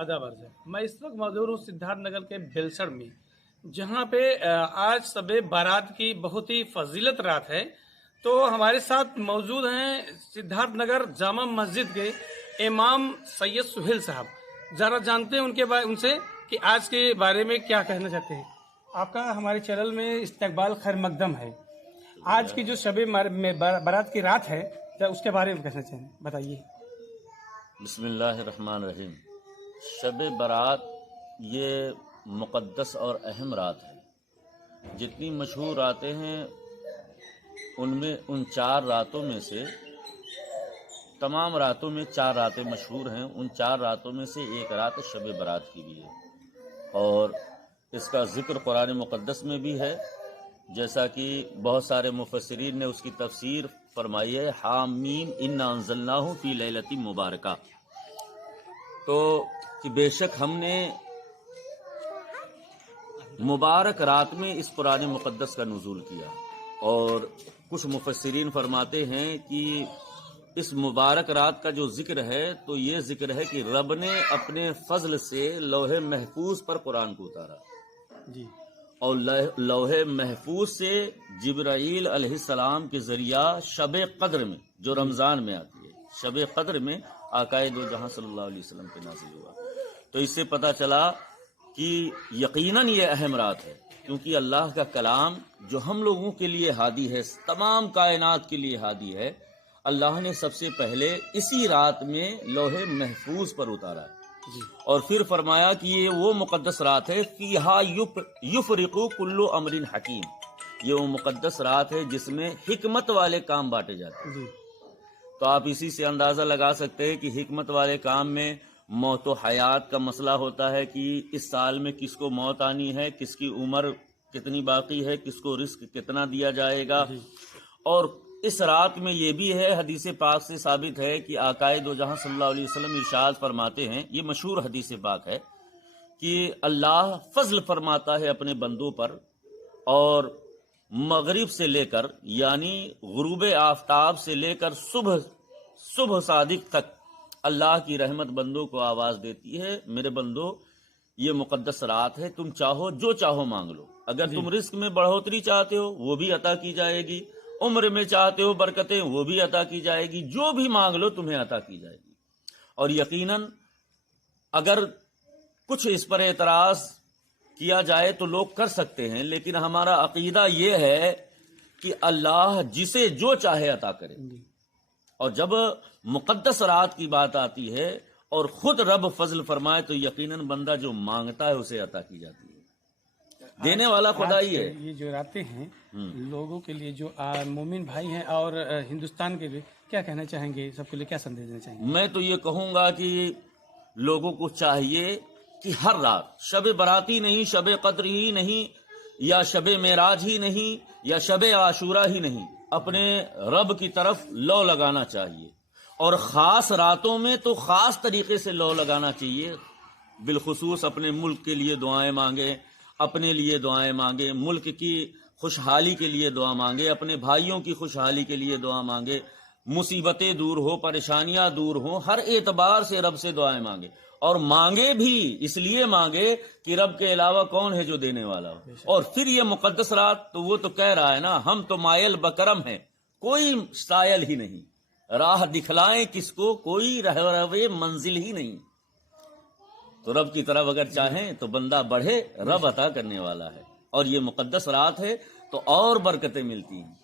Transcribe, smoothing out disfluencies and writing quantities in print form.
आदाब अर्ज है। मैं इस वक्त मौजूद हूँ सिद्धार्थ नगर के बेलसड़ में, जहाँ पे आज शबे बारात की बहुत ही फजीलत रात है। तो हमारे साथ मौजूद हैं सिद्धार्थ नगर जामा मस्जिद के इमाम सैयद सुहेल साहब। जरा जानते हैं उनसे कि आज के बारे में क्या कहना चाहते हैं। आपका हमारे चैनल में इस्तकबाल खैर मकदम है। आज की जो शबे बारात की रात है, क्या उसके बारे में कहना चाहें, बताइए। बिस्मिल्लाहिर्रहमानिर्रहीम। शब बारात ये मुक़द्दस और अहम रात है। जितनी मशहूर रातें हैं उनमें उन 4 रातों में से तमाम रातों में 4 रातें मशहूर हैं। उन 4 रातों में से एक रात शब बारात की भी है और इसका ज़िक्र कुरान मुक़द्दस में भी है। जैसा कि बहुत सारे मुफस्सिरीन ने उसकी तफसीर फरमाई है, हामीम इन्ना अंज़लनाहु फ़ी लैलतिन मुबारका। तो कि बेशक हमने मुबारक रात में इस कुरान मुक़द्दस का नुज़ूल किया। और कुछ मुफस्सिरीन फरमाते हैं कि इस मुबारक रात का जो जिक्र है तो ये जिक्र है कि रब ने अपने फजल से लौहे महफूज पर कुरान को उतारा जी। और लौहे महफूज से जिब्राईल अलैहिस्सलाम के जरिया शब कद्र में, जो रमज़ान में आती है, शब कद्र में आकाए दो जहां सल्लल्लाहु अलैहि वसल्लम पे नाज़िल हुआ। तो इससे पता चला कि यकीनन ये अहम रात है, क्योंकि अल्लाह का कलाम जो हम लोगों के लिए हादी है, तमाम कायनात के लिए हादी है, अल्लाह ने सबसे पहले इसी रात में लौहे महफूज पर उतारा जी। और फिर फरमाया कि ये वो मुक़द्दस रात है फ़ीहा युफ़रिक़ु कुल्लु अमरिन हकीम। ये वो मुक़द्दस रात है जिसमें हिकमत वाले काम बांटे जाते हैं जी। तो आप इसी से अंदाज़ा लगा सकते हैं कि हिकमत वाले काम में मौत व हयात का मसला होता है कि इस साल में किसको मौत आनी है, किसकी उम्र कितनी बाकी है, किसको रिस्क कितना दिया जाएगा। और इस रात में ये भी है, हदीस पाक से साबित है कि आकाए दो जहां सल्लल्लाहु अलैहि वसल्लम इरशाद फरमाते हैं, ये मशहूर हदीस पाक है कि अल्लाह फजल फरमाता है अपने बंदों पर, और मगरिब से लेकर यानी गुरूब आफ्ताब से लेकर सुबह सादिक तक अल्लाह की रहमत बंदों को आवाज देती है, मेरे बंदो ये मुकद्दस रात है, तुम चाहो जो चाहो मांग लो। अगर तुम रिस्क में बढ़ोतरी चाहते हो वो भी अता की जाएगी, उम्र में चाहते हो बरकतें वो भी अता की जाएगी, जो भी मांग लो तुम्हें अता की जाएगी। और यकीनन अगर कुछ इस पर एतराज किया जाए तो लोग कर सकते हैं, लेकिन हमारा अकीदा ये है कि अल्लाह जिसे जो चाहे अता करे। और जब मुकद्दस रात की बात आती है और खुद रब फजल फरमाए तो यकीनन बंदा जो मांगता है उसे अता की जाती है। देने वाला खुदा ही है। ये जो रातें हैं लोगों के लिए, जो मोमिन भाई हैं और हिंदुस्तान के लिए क्या कहना चाहेंगे, सबके लिए क्या संदेश देना चाहेंगे? मैं तो ये कहूंगा कि लोगों को चाहिए कि हर रात शब बराती नहीं, शब कद्र ही नहीं, या शब मेराज ही नहीं, या शब आशूरा ही नहीं, अपने रब की तरफ लौ लगाना चाहिए। और ख़ास रातों में तो ख़ास तरीके से लौ लगाना चाहिए। बिलखुसूस अपने मुल्क के लिए दुआएं मांगे, अपने लिए दुआएं मांगे, मुल्क की खुशहाली के लिए दुआ मांगे, अपने भाइयों की खुशहाली के लिए दुआ मांगे, मुसीबतें दूर हो, परेशानियां दूर हो, हर एतबार से रब से दुआएं मांगे। और मांगे भी इसलिए मांगे कि रब के अलावा कौन है जो देने वाला हो। और फिर ये मुकद्दस रात, तो वो तो कह रहा है ना, हम तो मायल बकरम हैं, कोई सायल ही नहीं, राह दिखलाएं किसको, कोई रहवे मंजिल ही नहीं। तो रब की तरफ अगर चाहें तो बंदा बढ़े, रब अता करने वाला है। और ये मुकद्दस रात है तो और बरकतें मिलती हैं।